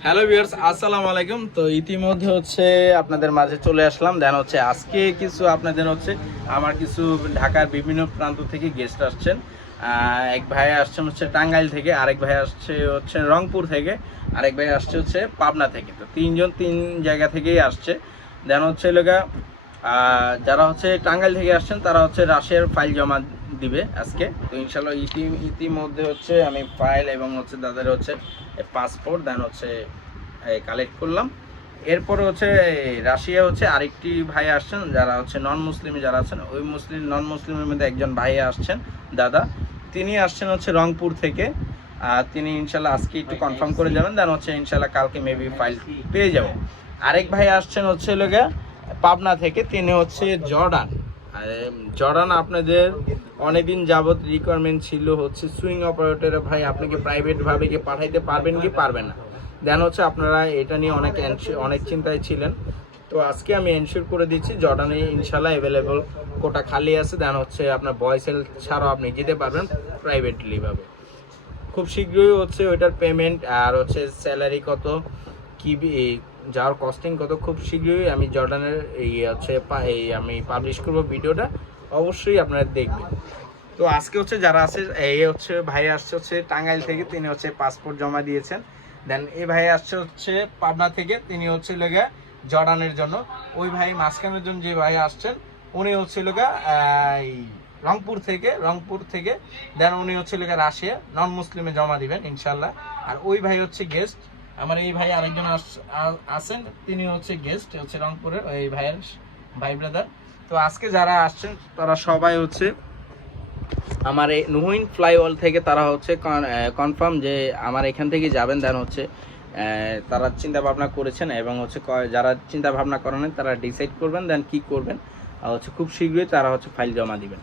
Hello viewers, আসসালামু আলাইকুম। তো ইতিমধ্যে হচ্ছে আপনাদের মাঝে চলে আসলাম। দেন হচ্ছে আজকে কিছু আপনাদের হচ্ছে আমার কিছু ঢাকার বিভিন্ন প্রান্ত থেকে গেস্ট আসছেন। এক ভাই আসছেন হচ্ছে টাঙ্গাইল থেকে, আরেক ভাই আসছে হচ্ছে রংপুর থেকে, আরেক ভাই আসছে হচ্ছে পাবনা থেকে। তো তিনজন তিন জায়গা থেকেই আসছে। দেন হচ্ছে লগা যারা হচ্ছে টাঙ্গাইল থেকে আসছেন তারা হচ্ছে রাশিয়ার ফাইল জমা দিবে আজকে। তো ইনশাল্লাহ ইতিমধ্যে হচ্ছে আমি ফাইল এবং হচ্ছে তাদের হচ্ছে পাসপোর্ট দেন হচ্ছে কালেক্ট করলাম। এরপরে হচ্ছে রাশিয়া হচ্ছে আরেকটি ভাই আসছেন, যারা হচ্ছে নন মুসলিম যারা আছেন, ওই নন মুসলিমের মধ্যে একজন ভাই আসছেন দাদা, তিনি আসছেন হচ্ছে রংপুর থেকে। তিনি ইনশাল্লাহ আজকে একটু কনফার্ম করে যাবেন, দেন হচ্ছে ইনশাল্লাহ কালকে মেবি ফাইল পেয়ে যাব। আরেক ভাই আসছেন হচ্ছে লোকে পাবনা থেকে, তিনি হচ্ছে জর্ডান। জর্ডান আপনাদের অনেকদিন যাবত রিকোয়ারমেন্ট ছিল হচ্ছে সুইং অপারেটরে, ভাই আপনি কি প্রাইভেটভাবে কি পাঠাইতে পারবেন কি পারবেন না। দেন হচ্ছে আপনারা এটা নিয়ে অনেক চিন্তায় ছিলেন। তো আজকে আমি এনশিওর করে দিচ্ছি জর্ডানে ইনশাল্লাহ অ্যাভেলেবল কোটা খালি আছে। দেন হচ্ছে আপনার বয়েসেল ছাড়াও আপনি যেতে পারবেন প্রাইভেটলিভাবে। খুব শীঘ্রই হচ্ছে ওইটার পেমেন্ট আর হচ্ছে স্যালারি কত কি যাওয়ার কস্টিং কত খুব শীঘ্রই আমি জর্ডানের আমি পাবলিশ করব ভিডিওটা, অবশ্যই আপনারা দেখবেন। তো আজকে হচ্ছে যারা আছে হচ্ছে ভাই আসছে হচ্ছে টাঙ্গাইল থেকে, তিনি হচ্ছে পাসপোর্ট জমা দিয়েছেন। দেন এই ভাই আসছে হচ্ছে পাবনা থেকে, তিনি হচ্ছে লগা জর্ডানের জন্য। ওই ভাই মাঝখানের জন্য যে ভাই আসছেন উনি হচ্ছে লগা রংপুর থেকে দেন উনি হচ্ছে লগা রাশিয়া নন মুসলিমে জমা দিবেন ইনশাল্লাহ। আর ওই ভাই হচ্ছে গেস্ট, আমার এই ভাই আরেকজন আছেন, তিনি হচ্ছে গেস্ট হচ্ছে রংপুরের ওই ভাইয়ের ভাই ব্রাদার। তো আজকে যারা আসছেন তারা সবাই হচ্ছে আমার এই নুহিন ফ্লাইওভার থেকে, তারা হচ্ছে কনফার্ম যে আমার এখান থেকে যাবেন। দেন হচ্ছে তারা চিন্তা ভাবনা করেছেন এবং হচ্ছে যারা চিন্তা ভাবনা করেন তারা ডিসাইড করবেন দেন কি করবেন, আর হচ্ছে খুব শীঘ্রই তারা হচ্ছে ফাইল জমা দিবেন।